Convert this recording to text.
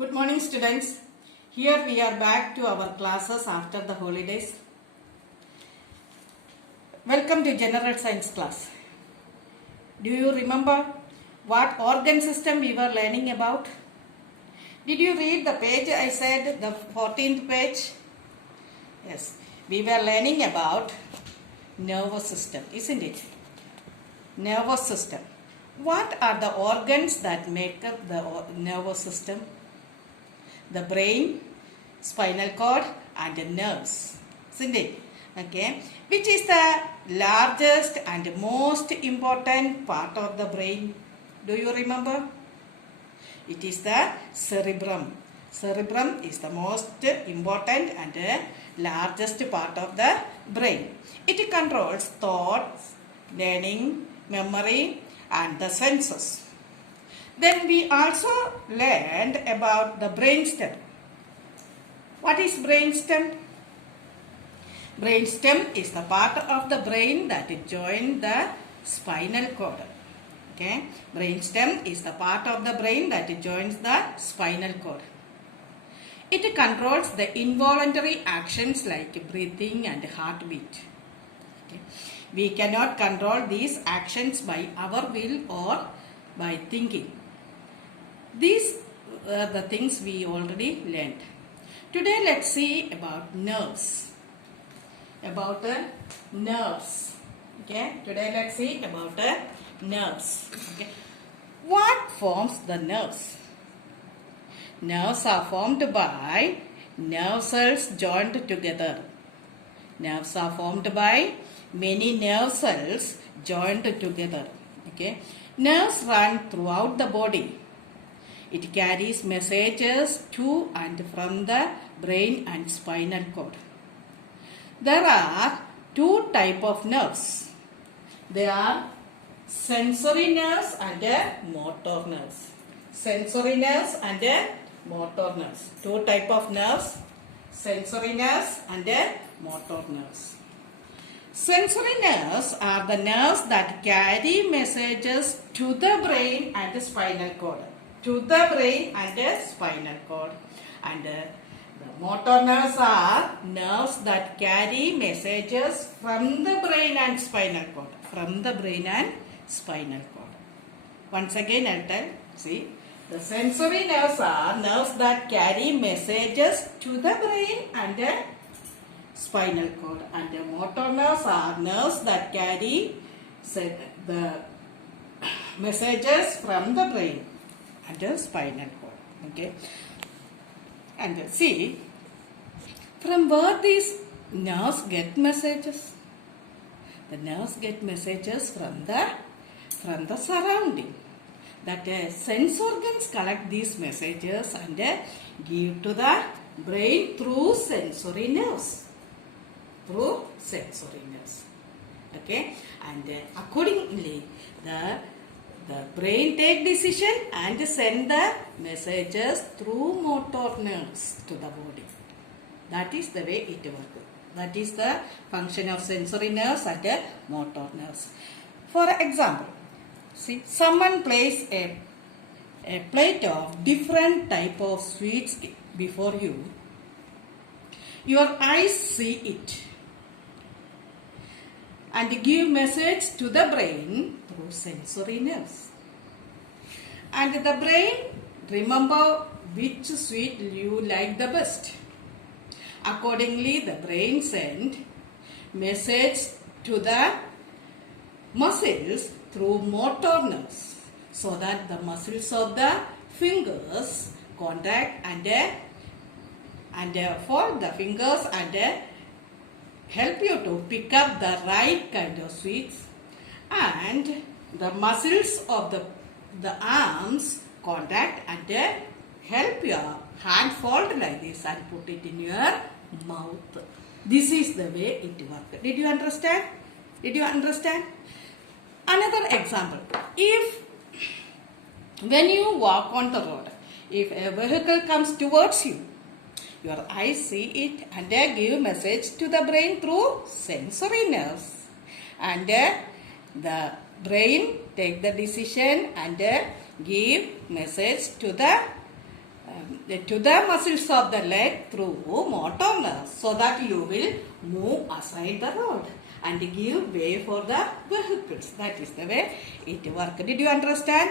Good morning students. Here we are back to our classes after the holidays. Welcome to General Science class. Do you remember what organ system we were learning about? Did you read the page I said, the 14th page? Yes, we were learning about nervous system, isn't it? Nervous system. What are the organs that make up the nervous system? The brain, spinal cord and the nerves, isn't it? Okay. Which is the largest and most important part of the brain? Do you remember? It is the cerebrum. Cerebrum is the most important and largest part of the brain. It controls thoughts, learning, memory and the senses. Then we also learned about the brainstem. What is brainstem? Brainstem is the part of the brain that joins the spinal cord. Okay, brainstem is the part of the brain that joins the spinal cord. It controls the involuntary actions like breathing and heartbeat. Okay. We cannot control these actions by our will or by thinking. These are the things we already learned. Today let's see about nerves. About the nerves. Okay. Today let's see about the nerves. Okay. What forms the nerves? Nerves are formed by nerve cells joined together. Nerves are formed by many nerve cells joined together. Okay. Nerves run throughout the body. It carries messages to and from the brain and spinal cord. There are two types of nerves. They are sensory nerves and motor nerves. Sensory nerves and motor nerves. Two types of nerves. Sensory nerves and motor nerves. Sensory nerves are the nerves that carry messages to the brain and the spinal cord. To the brain and the spinal cord. And the motor nerves are nerves that carry messages from the brain and spinal cord. From the brain and spinal cord. Once again I'll tell. See, the sensory nerves are nerves that carry messages to the brain and the spinal cord. And the motor nerves are nerves that carry the messages from the brain and the spinal cord. Okay. And see, from where these nerves get messages? The nerves get messages from the surrounding. That sense organs collect these messages and give to the brain through sensory nerves. Through sensory nerves. Okay. And accordingly, the brain take decision and send the messages through motor nerves to the body. That is the way it works. That is the function of sensory nerves and motor nerves. For example, see, someone places a plate of different type of sweets before you. Your eyes see it and give message to the brain through sensory nerves. And the brain remember which sweet you like the best. Accordingly, the brain send message to the muscles through motor nerves so that the muscles of the fingers contract and fold the fingers and help you to pick up the right kind of sweets, and the muscles of the arms contract and help your hand fold like this and put it in your mouth. This is the way it works. Did you understand? Did you understand? Another example. If when you walk on the road, if a vehicle comes towards you, your eyes see it and they give message to the brain through sensory nerves. And the brain take the decision and give message to the to the muscles of the leg through motor nerves so that you will move aside the road and give way for the vehicles. That is the way it works. Did you understand?